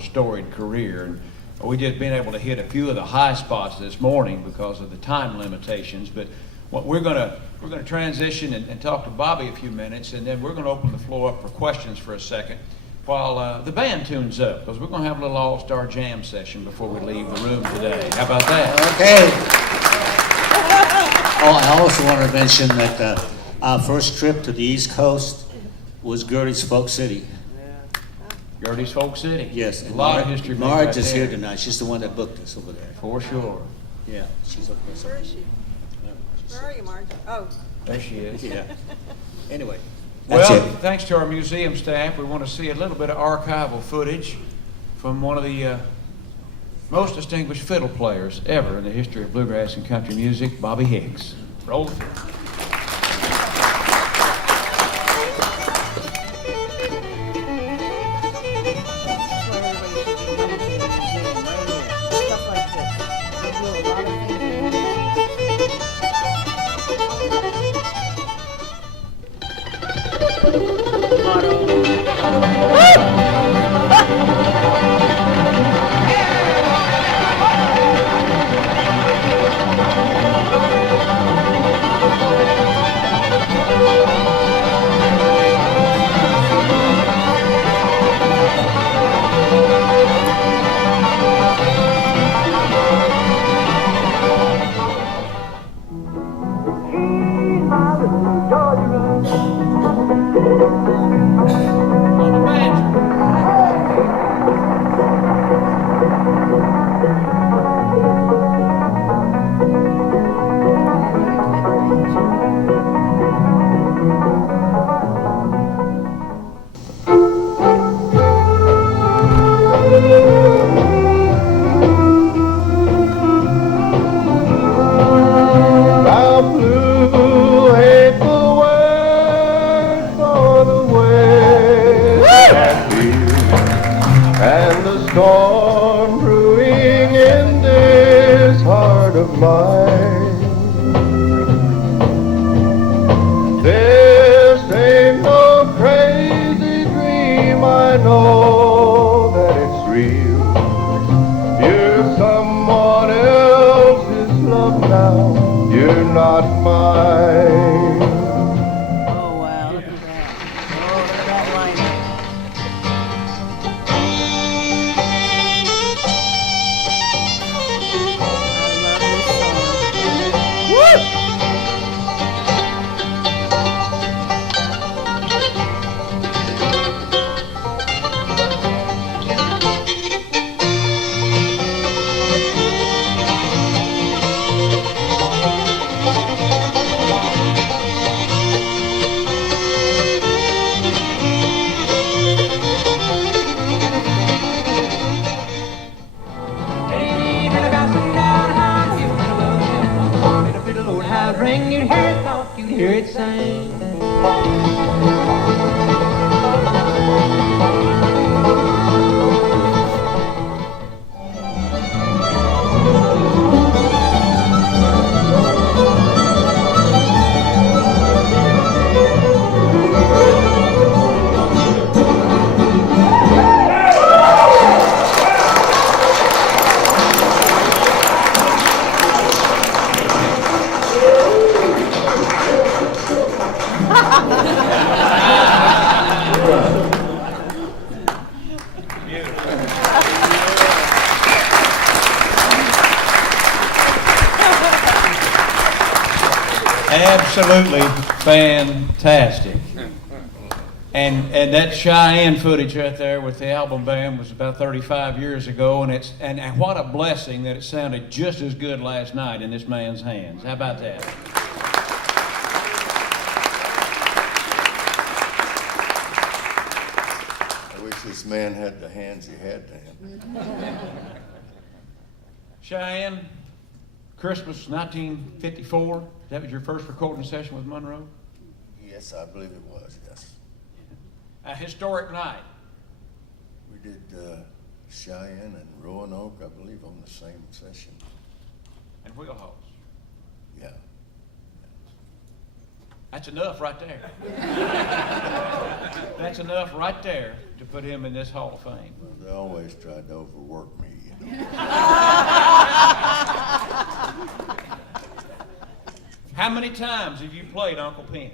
storied career. And we just been able to hit a few of the high spots this morning because of the time limitations. But what we're gonna transition and talk to Bobby a few minutes, and then we're gonna open the floor up for questions for a second while the band tunes up, because we're gonna have a little all-star jam session before we leave the room today. How about that? Okay. Oh, I also want to mention that our first trip to the East Coast was Gertie's Folk City. Gertie's Folk City. Yes. A lot of history. Marge is here tonight. She's the one that booked us over there. For sure. Yeah, she's over there. Where is she? Where are you, Marge? Oh. There she is. Yeah. Anyway. That's Well, it. thanks to our museum staff, we want to see a little bit of archival footage from one of the most distinguished fiddle players ever in the history of bluegrass and country music, Bobby Hicks. Roll the film. And the storm brewing in this heart of mine. This ain't no crazy dream, I know that it's real. You're someone else's love now, you're not mine. Oh, wow, look at that. Oh, look at that line. Ring, you'd hear it talk, you'd hear it sing. Absolutely fantastic. And that Cheyenne footage right there with the album band was about 35 years ago, and what a blessing that it sounded just as good last night in this man's hands. How about that? I wish this man had the hands he had then. Cheyenne, Christmas 1954, that was your first recording session with Monroe? Yes, I believe it was, yes. A historic night. We did Cheyenne and Roanoke, I believe, on the same session. And Wheelhouse. Yeah. That's enough right there. That's enough right there to put him in this Hall of Fame. Well, they always tried to overwork me, you know. How many times have you played Uncle Pen?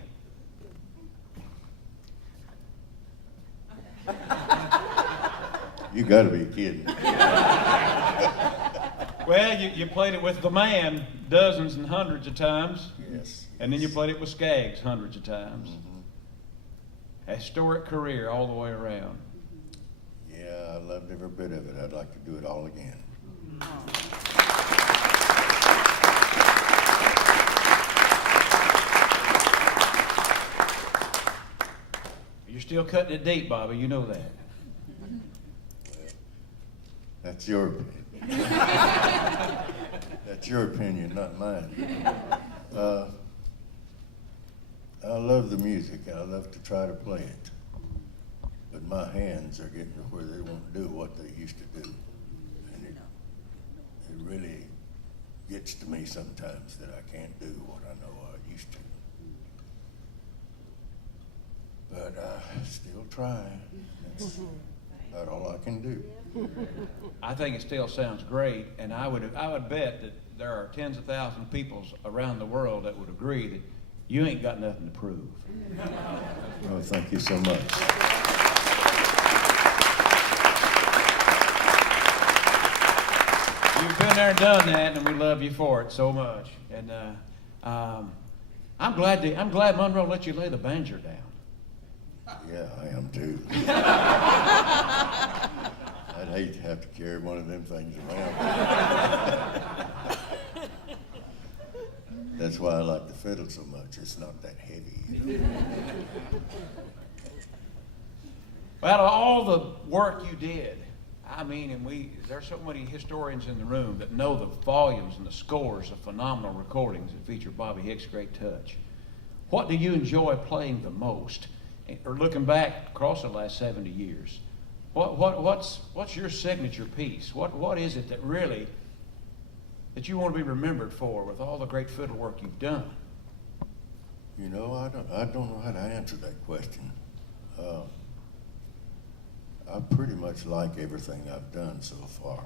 You gotta be kidding. Well, you played it with the man dozens and hundreds of times. Yes. And then you played it with Skaggs hundreds of times. Mm-hmm. A historic career all the way around. Yeah, I loved every bit of it. I'd like to do it all again. You're still cutting it deep, Bobby. You know that. Well, that's your opinion. That's your opinion, not mine. I love the music. I love to try to play it. But my hands are getting to where they won't do what they used to do. And it really gets to me sometimes that I can't do what I know I used to. But I still try. That's about all I can do. I think it still sounds great, and I would bet that there are tens of thousands of people around the world that would agree that you ain't got nothing to prove. Well, thank you so much. You've been there and done that, and we love you for it so much. And I'm glad Monroe let you lay the banjo down. Yeah, I am too. I'd hate to have to carry one of them things around. That's why I like the fiddle so much. It's not that heavy, you know. Well, out of all the work you did, I mean, and there's so many historians in the room that know the volumes and the scores of phenomenal recordings that feature Bobby Hicks' great touch. What do you enjoy playing the most? Or looking back across the last 70 years, what's your signature piece? What is it that really that you want to be remembered for with all the great fiddle work you've done? You know, I don't know how to answer that question. I pretty much like everything I've done so far.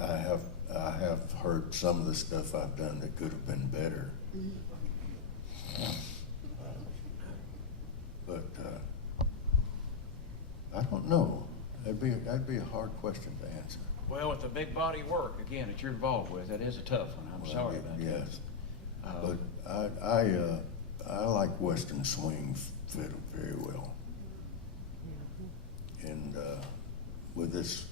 I have heard some of the stuff I've done that could have been better. But I don't know. That'd be a hard question to answer. Well, with the big body of work, again, that you're involved with, that is a tough one. I'm sorry about that. Yes. But I like Western swing fiddle very well. And with this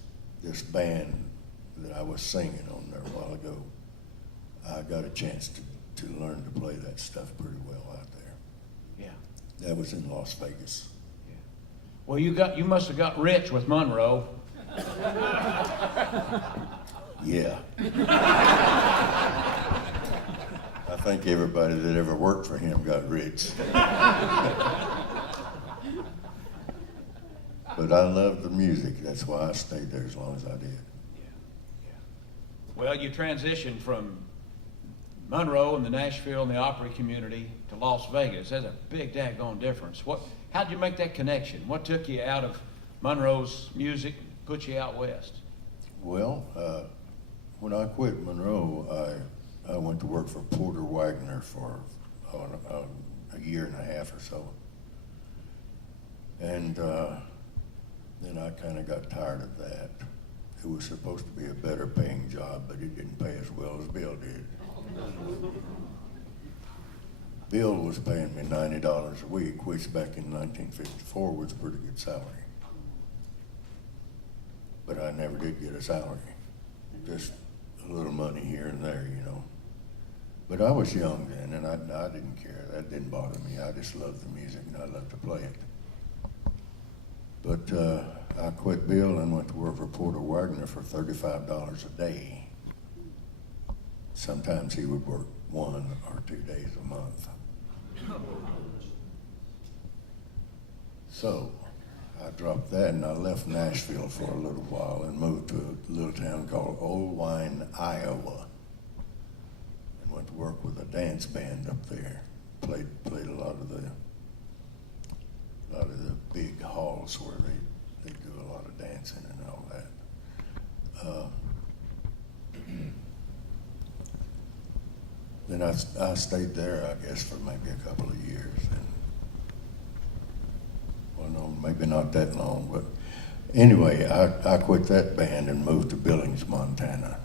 band that I was singing on there a while ago, I got a chance to learn to play that stuff pretty well out there. Yeah. That was in Las Vegas. Yeah. Well, you must have got rich with Monroe. Yeah. I think everybody that ever worked for him got rich. But I love the music. That's why I stayed there as long as I did. Yeah. Yeah. Well, you transitioned from Monroe and the Nashville and the opera community to Las Vegas. That's a big daggone difference. How'd you make that connection? What took you out of Monroe's music, put you out west? Well, when I quit Monroe, I went to work for Porter Wagner for a year and a half or so. And then I kind of got tired of that. It was supposed to be a better paying job, but it didn't pay as well as Bill did. Bill was paying me $90 a week, which back in 1954 was a pretty good salary. But I never did get a salary, just a little money here and there, you know. But I was young then, and I didn't care. That didn't bother me. I just loved the music, and I loved to play it. But I quit Bill and went to work for Porter Wagner for $35 a day. Sometimes he would work 1 or 2 days a month. So I dropped that and I left Nashville for a little while and moved to a little town called Old Wine, Iowa. And went to work with a dance band up there. Played a lot of the big halls where they do a lot of dancing and all that. Then I stayed there, I guess, for maybe a couple of years. And, well, no, maybe not that long, but anyway, I quit that band and moved to Billings, Montana,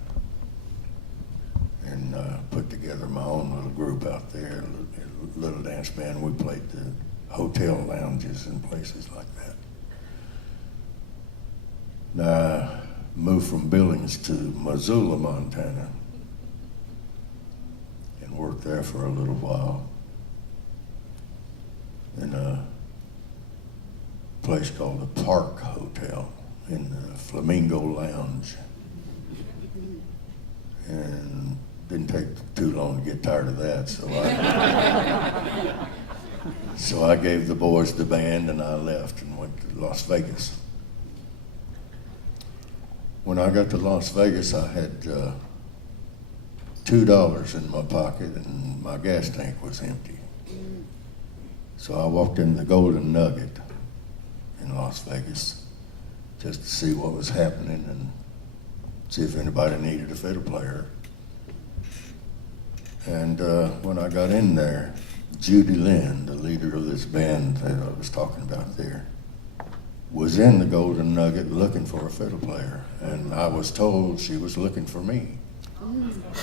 and put together my own little group out there, a little dance band. We played the hotel lounges and places like that. Now, I moved from Billings to Missoula, Montana, and worked there for a little while in a place called the Park Hotel in the Flamingo Lounge. And didn't take too long to get tired of that, so I gave the boys the band and I left and went to Las Vegas. When I got to Las Vegas, I had $2 in my pocket and my gas tank was empty. So I walked in the Golden Nugget in Las Vegas just to see what was happening and see if anybody needed a fiddle player. And when I got in there, Judy Lynn, the leader of this band that I was talking about there, was in the Golden Nugget looking for a fiddle player. And I was told she was looking for me.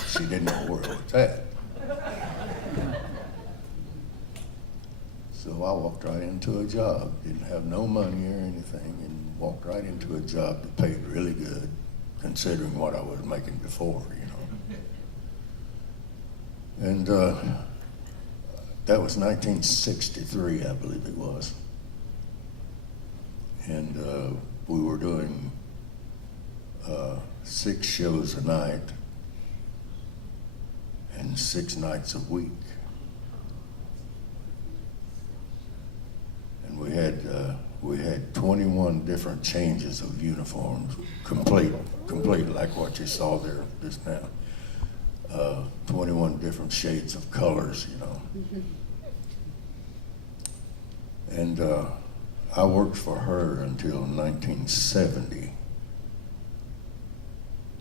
She didn't know where it was at. So I walked right into a job, didn't have no money or anything, and walked right into a job that paid really good, considering what I was making before, you know. And that was 1963, I believe it was. And we were doing 6 shows a night and 6 nights a week. And we had 21 different changes of uniforms, complete like what you saw there just now. 21 different shades of colors, you know. And I worked for her until 1970.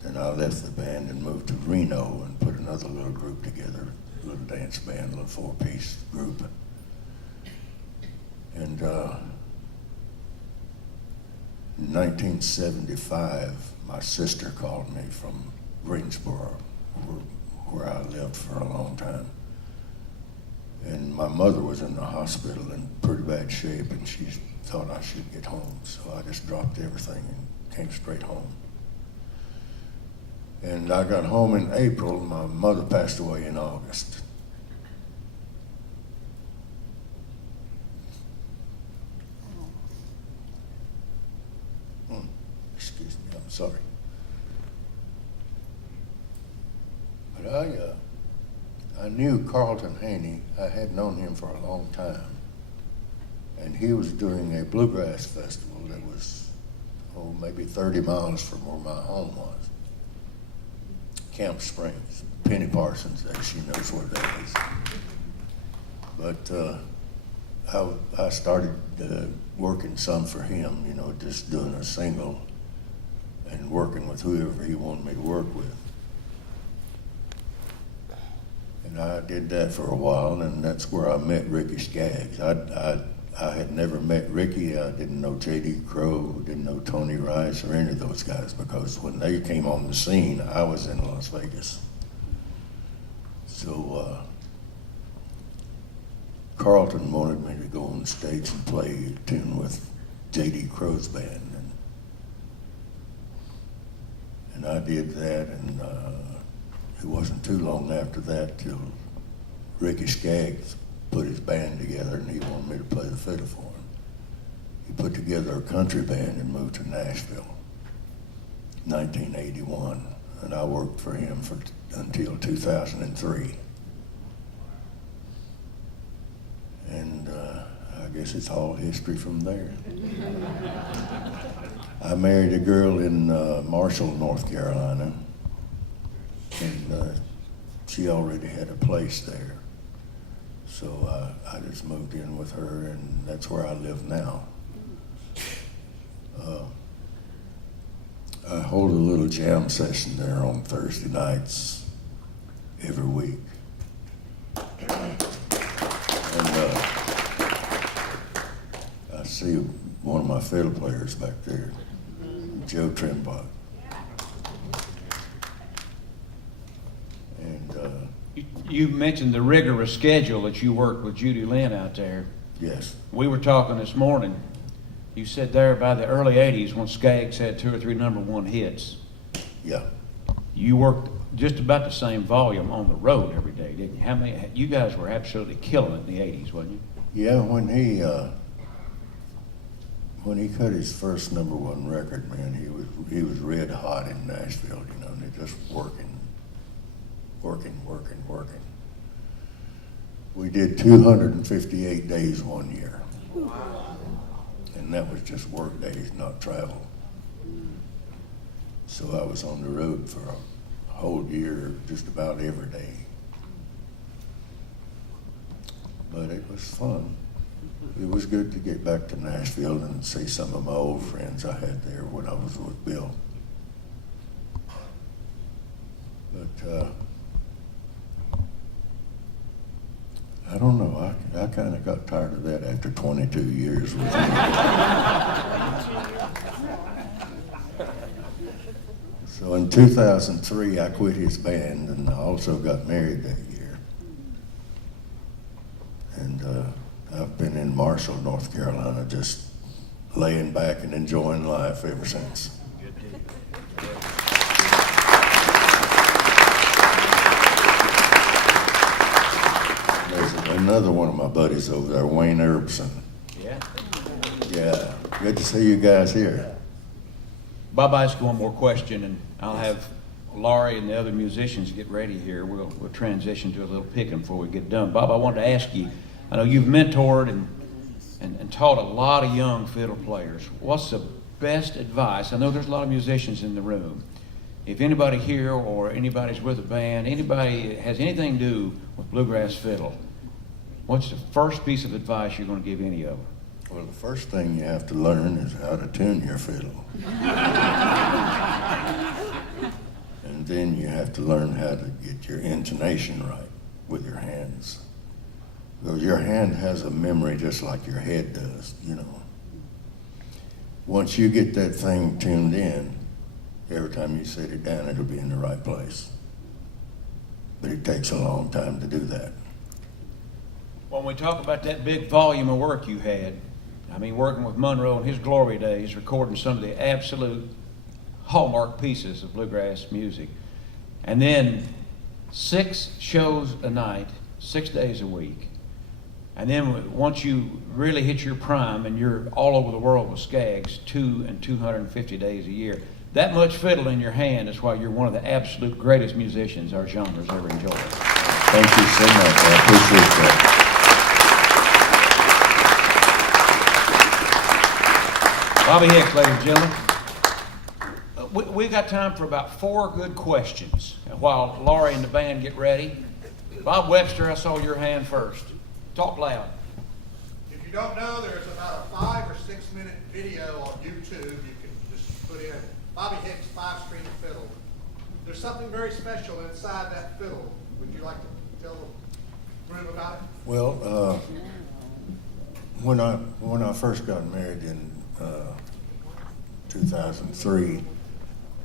Then I left the band and moved to Reno and put another little group together, a little dance band, a little 4-piece group. And in 1975, my sister called me from Greensboro, where I lived for a long time. And my mother was in the hospital in pretty bad shape, and she thought I should get home. So I just dropped everything and came straight home. And I got home in April. My mother passed away in August. Excuse me, I'm sorry. But I knew Carlton Haney. I had known him for a long time. And he was doing a Bluegrass festival that was, maybe 30 miles from where my home was. Camp Springs. Penny Parsons there, she knows where that is. But I started working some for him, you know, just doing a single and working with whoever he wanted me to work with. And I did that for a while, and that's where I met Ricky Skaggs. I had never met Ricky. I didn't know J.D. Crowe, didn't know Tony Rice or any of those guys, because when they came on the scene, I was in Las Vegas. So Carlton wanted me to go on the stage and play a tune with J.D. Crowe's band. And I did that, and it wasn't too long after that till Ricky Skaggs put his band together, and he wanted me to play the fiddle for him. He put together a country band and moved to Nashville, 1981, and I worked for him until 2003. And I guess it's all history from there. I married a girl in Marshall, North Carolina, and she already had a place there. So I just moved in with her, and that's where I live now. I hold a little jam session there on Thursday nights every week. And I see one of my fiddle players back there, Joe Trimbach. And You mentioned the rigorous schedule that you work with Judy Lynn out there. yes, We were talking this morning. You said there by the early 80s when Skaggs had 2 or 3 #1 hits, yeah. you worked just about the same volume on the road every day, didn't you? How many? You guys were absolutely killing it in the 80s, wasn't you? Yeah, when he cut his first #1 record, man, he was red hot in Nashville, you know, and they just working. We did 258 days one year. And that was just work days, not travel. So I was on the road for a whole year, just about every day. But it was fun. It was good to get back to Nashville and see some of my old friends I had there when I was with Bill. But I don't know, I kind of got tired of that after 22 years with him. So in 2003, I quit his band, and I also got married that year. And I've been in Marshall, North Carolina, just laying back and enjoying life ever since. There's another one of my buddies over there, Wayne Erbson. Yeah. Yeah, good to see you guys here. Bob, I ask one more question, and I'll have Laurie and the other musicians get ready here. We'll transition to a little picking before we get done. Bob, I wanted to ask you, I know you've mentored and taught a lot of young fiddle players. What's the best advice? I know there's a lot of musicians in the room. If anybody here or anybody's with a band, anybody has anything to do with bluegrass fiddle, what's the first piece of advice you're going to give any of them? Well, the first thing you have to learn is how to tune your fiddle. And then you have to learn how to get your intonation right with your hands. Because your hand has a memory just like your head does, you know. Once you get that thing tuned in, every time you set it down, it'll be in the right place. But it takes a long time to do that. When we talk about that big volume of work you had, I mean, working with Monroe in his glory days, recording some of the absolute hallmark pieces of bluegrass music, and then 6 shows a night, 6 days a week, and then once you really hit your prime and you're all over the world with Skaggs, 250 days a year, that much fiddle in your hand is why you're one of the absolute greatest musicians our genre's ever enjoyed. Thank you so much. I appreciate that. Bobby Hicks, ladies and gentlemen. We got time for about 4 good questions while Laurie and the band get ready. Bob Webster, I saw your hand first. Talk loud. If you don't know, there's about a 5 or 6 minute video on YouTube. You can just put in Bobby Hicks 5-string fiddle. There's something very special inside that fiddle. Would you like to tell the room about it? Well, when I first got married in 2003,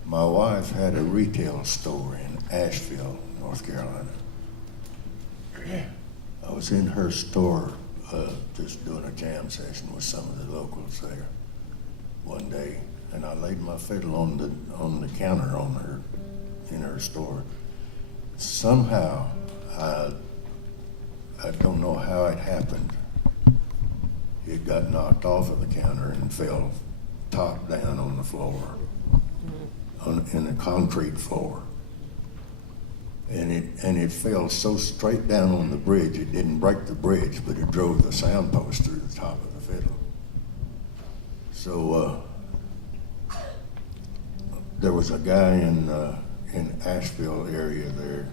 my wife had a retail store in Asheville, North Carolina. I was in her store just doing a jam session with some of the locals there one day, and I laid my fiddle on the counter in her store. Somehow, I don't know how it happened. It got knocked off of the counter and fell top down on the floor, in the concrete floor. And it fell so straight down on the bridge, it didn't break the bridge, but it drove the sound post through the top of the fiddle. So there was a guy in Asheville area there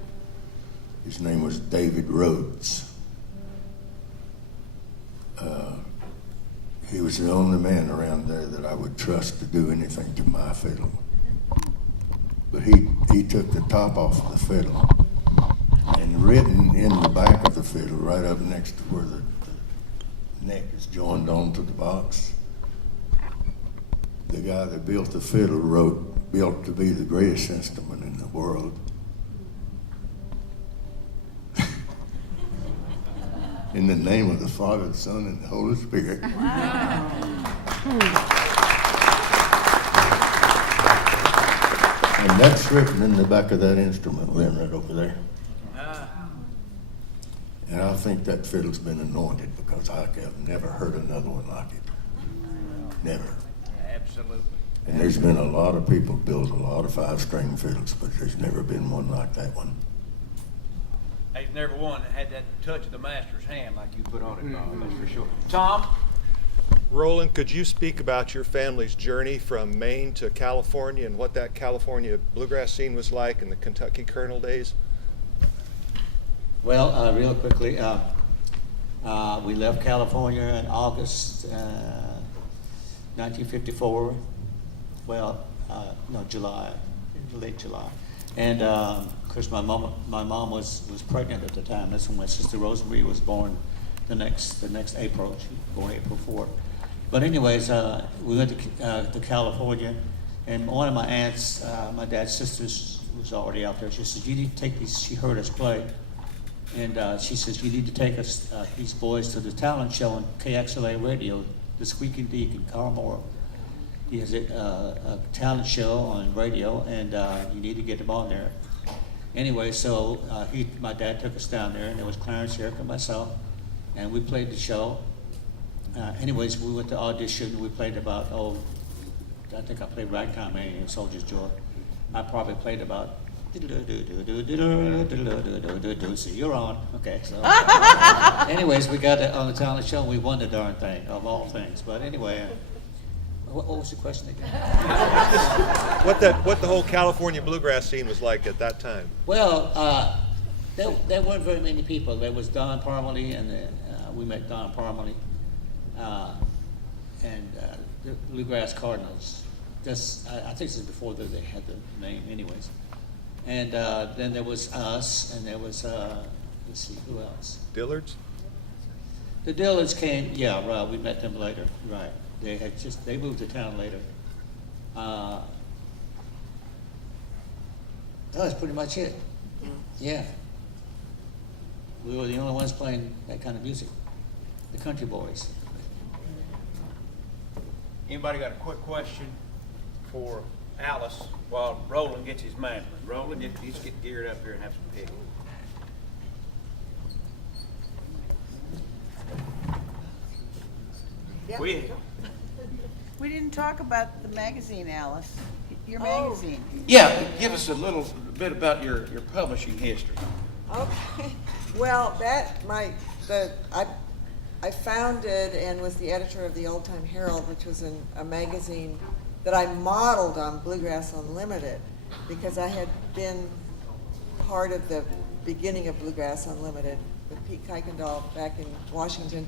His name was David Rhodes. He was the only man around there that I would trust to do anything to my fiddle. But he took the top off of the fiddle, and written in the back of the fiddle, right up next to where the neck is joined onto the box, the guy that built the fiddle wrote, "Built to be the greatest instrument in the world." In the name of the Father, the Son, and the Holy Spirit. And that's written in the back of that instrument, Lynn, right over there. And I think that fiddle's been anointed, because I have never heard another one like it. Never. Absolutely. And there's been a lot of people build a lot of 5-string fiddles, but there's never been one like that one. There's never one that had that touch of the master's hand like you put on it, Bob, that's for sure. Tom? Roland, could you speak about your family's journey from Maine to California and what that California bluegrass scene was like in the Kentucky Colonel days? Well, real quickly, we left California in August 1954. Well, no, July, late July. And of course, my mom was pregnant at the time. That's when my sister Rosemary was born. The next April, she was born April 4th. But anyways, we went to California, and one of my aunts, my dad's sisters, was already out there. She said, "You need to take these." She heard us play, and she says, "You need to take us these boys to the talent show on KXLA radio this weekend in Carmore. He has a talent show on radio, and you need to get them on there." Anyway, so my dad took us down there, and there was Clarence, Eric, and myself, and we played the show. Anyways, we went to audition. We played about, I think I played Ragtime Man and Soldier's Joy. I probably played about, see, you're on. Okay, so. Anyways, we got on the talent show, and we won the darn thing, of all things. But anyway, what was the question again? What the whole California bluegrass scene was like at that time? Well, there weren't very many people. There was Don Parmalee, and we met Don Parmalee, and the Bluegrass Cardinals. I think this is before they had the name, anyways. And then there was us, and there was let's see, who else? Dillards? The Dillards came. Yeah, right. We met them later. Right. They moved to town later. That was pretty much it. Yeah. We were the only ones playing that kind of music. The country boys. Anybody got a quick question for Alice while Roland gets his mandolin? Roland, just get geared up here and have some pig. Yep. We didn't talk about the magazine, Alice. Your magazine. Yeah, give us a little bit about your publishing history. Okay. Well, I founded and was the editor of the Old Time Herald, which was a magazine that I modeled on Bluegrass Unlimited, because I had been part of the beginning of Bluegrass Unlimited with Pete Kuykendall back in Washington,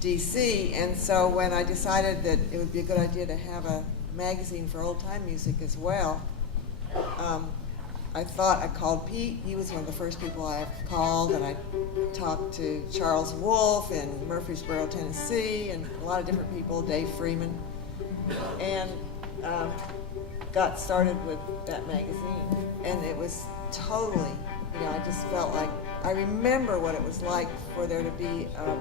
D.C. And so when I decided that it would be a good idea to have a magazine for old time music as well, I thought I called Pete. He was one of the first people I called, and I talked to Charles Wolfe in Murfreesboro, Tennessee, and a lot of different people, Dave Freeman, and got started with that magazine. And it was totally, I just felt like, I remember what it was like for there to be a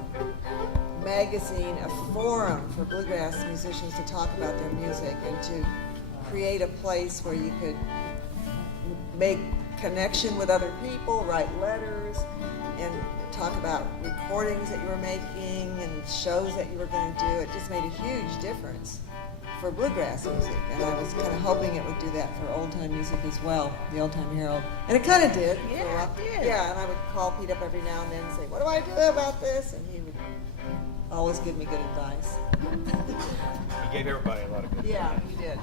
magazine, a forum for bluegrass musicians to talk about their music and to create a place where you could make connection with other people, write letters, and talk about recordings that you were making and shows that you were going to do. It just made a huge difference for bluegrass music, and I was kind of hoping it would do that for old time music as well, the Old Time Herald, and it kind of did. Yeah, for a while. it did. Yeah, and I would call Pete up every now and then and say, "What do I do about this?" And he would always give me good advice. He gave everybody a lot of good Yeah, advice. he did.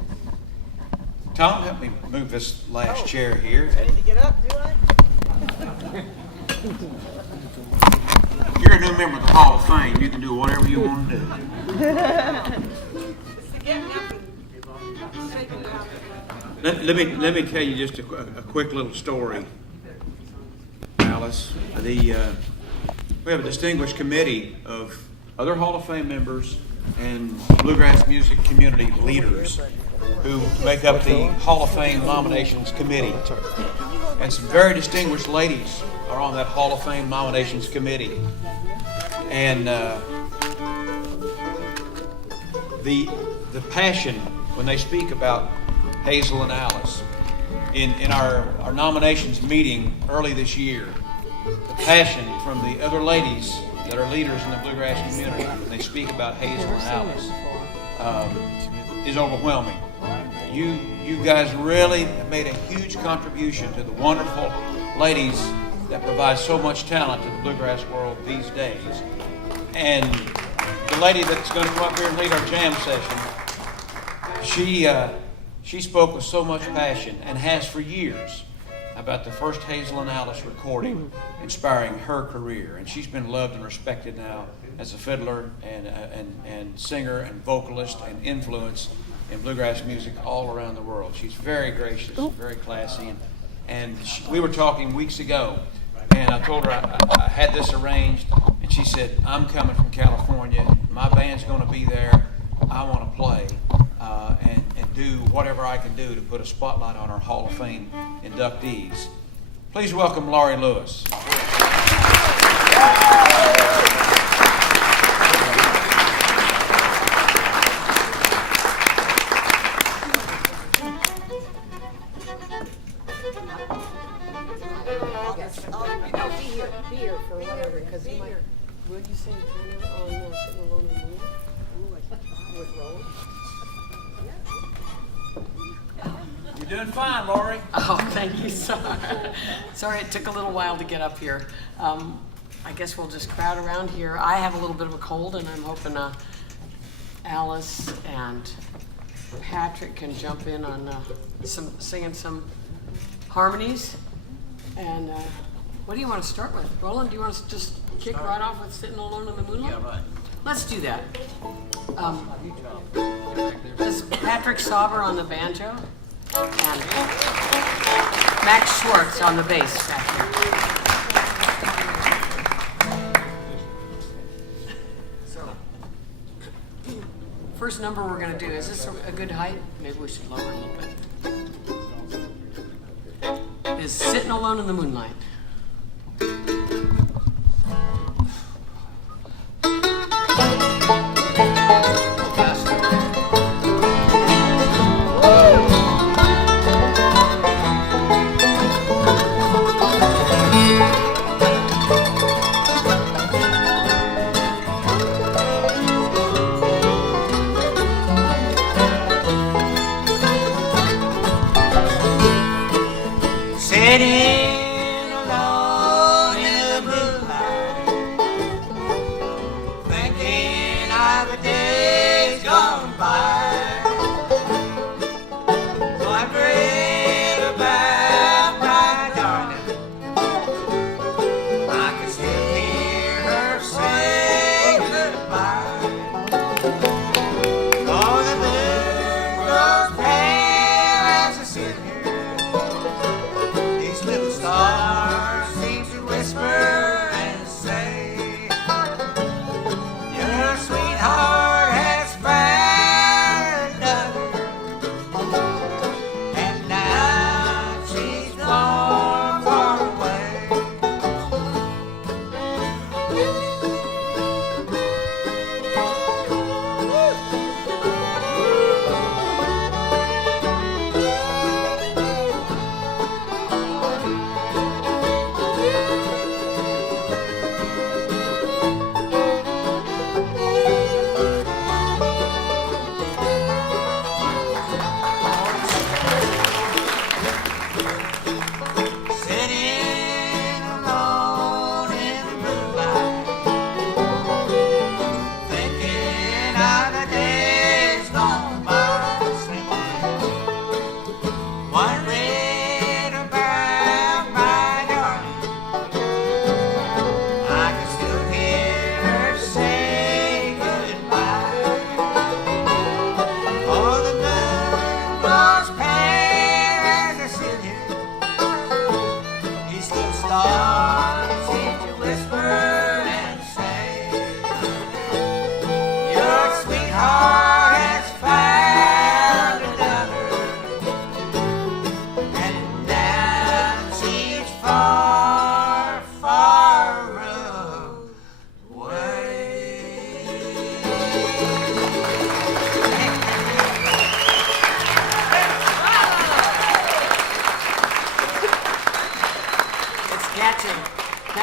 Tom, help me move this last chair here. I need to get up, do I? You're a new member of the Hall of Fame. You can do whatever you want to do. Let me tell you just a quick little story, Alice. We have a distinguished committee of other Hall of Fame members and bluegrass music community leaders who make up the Hall of Fame nominations committee. And some very distinguished ladies are on that Hall of Fame nominations committee. And the passion when they speak about Hazel and Alice in our nominations meeting early this year, the passion from the other ladies that are leaders in the bluegrass community when they speak about Hazel and Alice is overwhelming. You guys really have made a huge contribution to the wonderful ladies that provide so much talent to the bluegrass world these days. And the lady that's going to come up here and lead our jam session, she spoke with so much passion and has for years about the first Hazel and Alice recording inspiring her career. And she's been loved and respected now as a fiddler and singer and vocalist and influence in bluegrass music all around the world. She's very gracious, very classy. And we were talking weeks ago, and I told her I had this arranged, and she said, I'm coming from California. My band's going to be there. I want to play and do whatever I can do to put a spotlight on our Hall of Fame inductees. Please welcome Laurie Lewis. Be here for whatever, because you might. Would you sing tenor on Sitting Alone in the Moon? With Roland? You're doing fine, Laurie. Oh, thank you, sir. Sorry it took a little while to get up here. I guess we'll just crowd around here. I have a little bit of a cold, and I'm hoping Alice and Patrick can jump in on singing some harmonies. And what do you want to start with? Roland, do you want to just kick right off with Sitting Alone in the Moonlight? Yeah, right. Let's do that. This is Patrick Sauber on the banjo and Max Schwartz on the bass back here. So, first number we're going to do, is this a good height? Maybe we should lower it a little bit. Is Sitting Alone in the Moonlight. Sitting alone in the moonlight, thinking of the days gone by. So I dream about my darling. I can still hear her say goodbye. Oh, the moon grows pale as I sit here. These little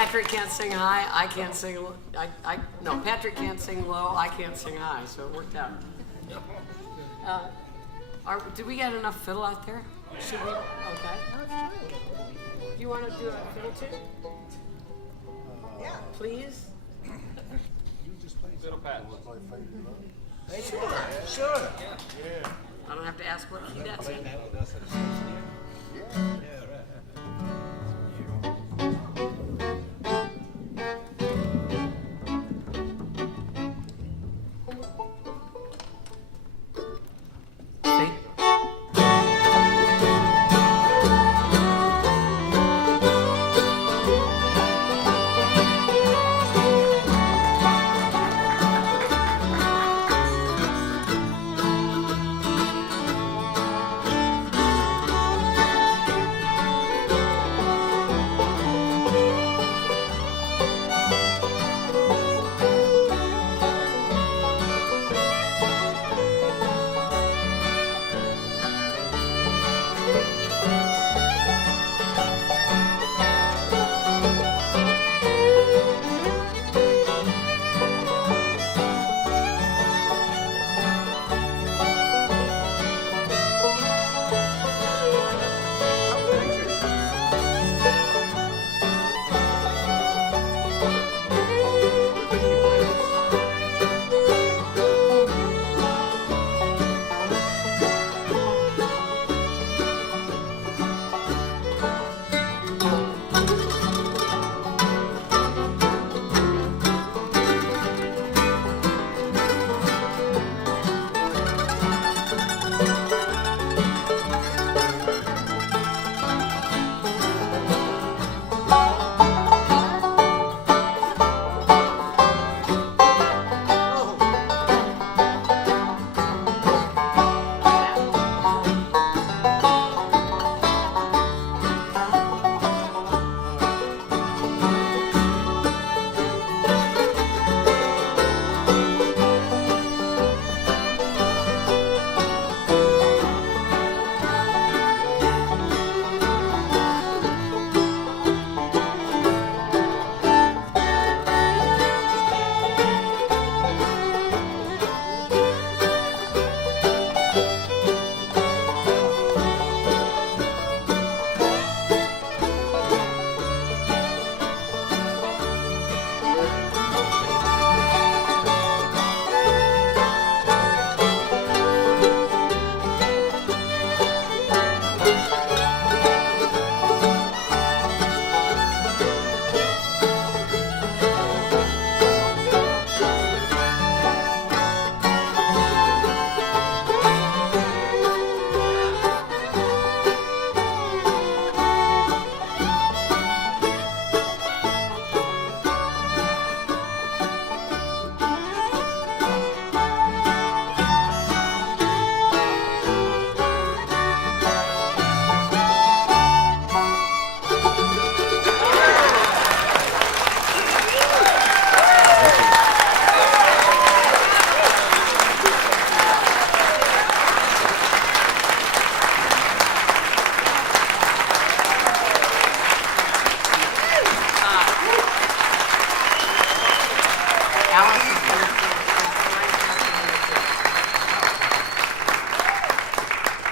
Patrick can't sing high, I can't sing, no, Patrick can't sing low, I can't sing high, so it worked out. Did we get enough fiddle out there? Should we? Okay. Do you want to do a fiddle too? Yeah. Please? Fiddle Pat. Sure. I don't have to ask what key that's in.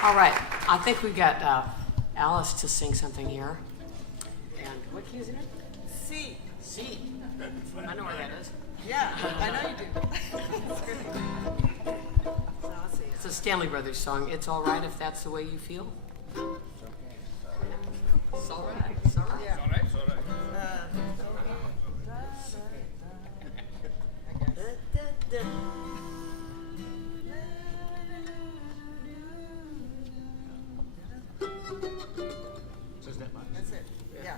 All right, I think we got Alice to sing something here. And what key is it in? C. C. I know where that is. Yeah, I know you do. So let's see. It's a Stanley Brothers song. It's all right if that's the way you feel. It's all right. It's all right. Yeah. That's it. Yeah.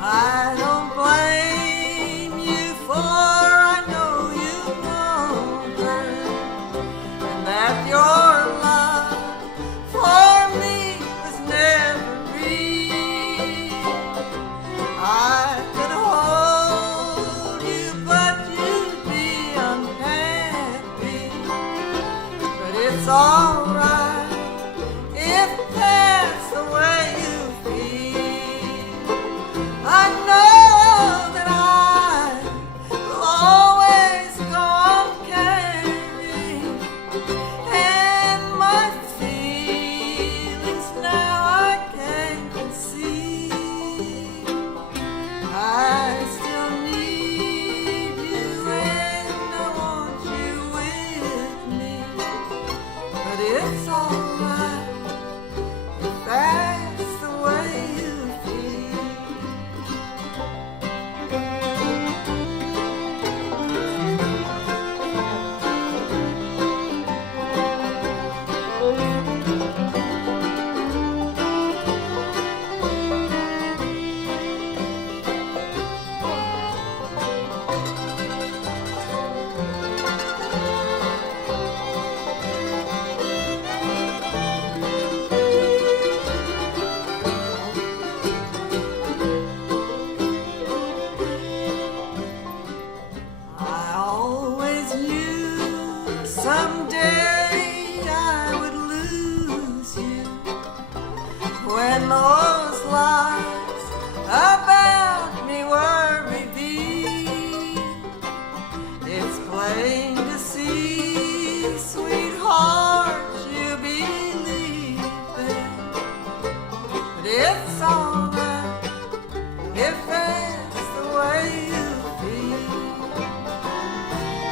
I don't blame you, for I know you want her, and that your love it's alright if that's the way you feel.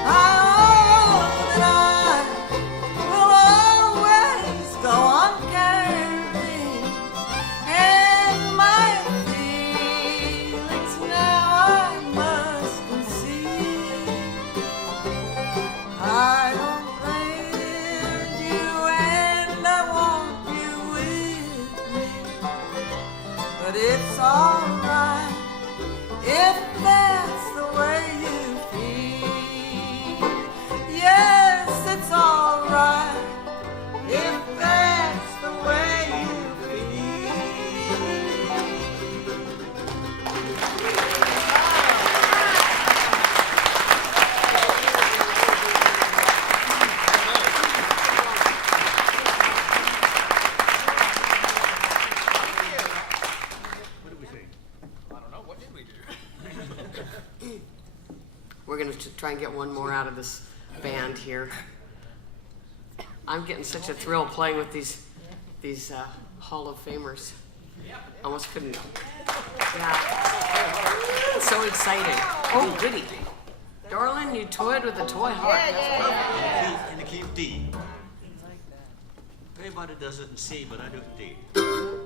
I know that I will always go on caring, and my feelings now I must conceal. I don't blame you and I want you with me, but it's alright if that's the way you feel. Yes, it's alright if that's the way you We're going to try and get one more out of this band here. I'm getting such a thrill playing with these Hall of Famers. Almost couldn't. Yeah. It's so exciting. Oh, goody. Darling, you toyed with a toy heart. In the key of D. Everybody does it in C, but I do it in D.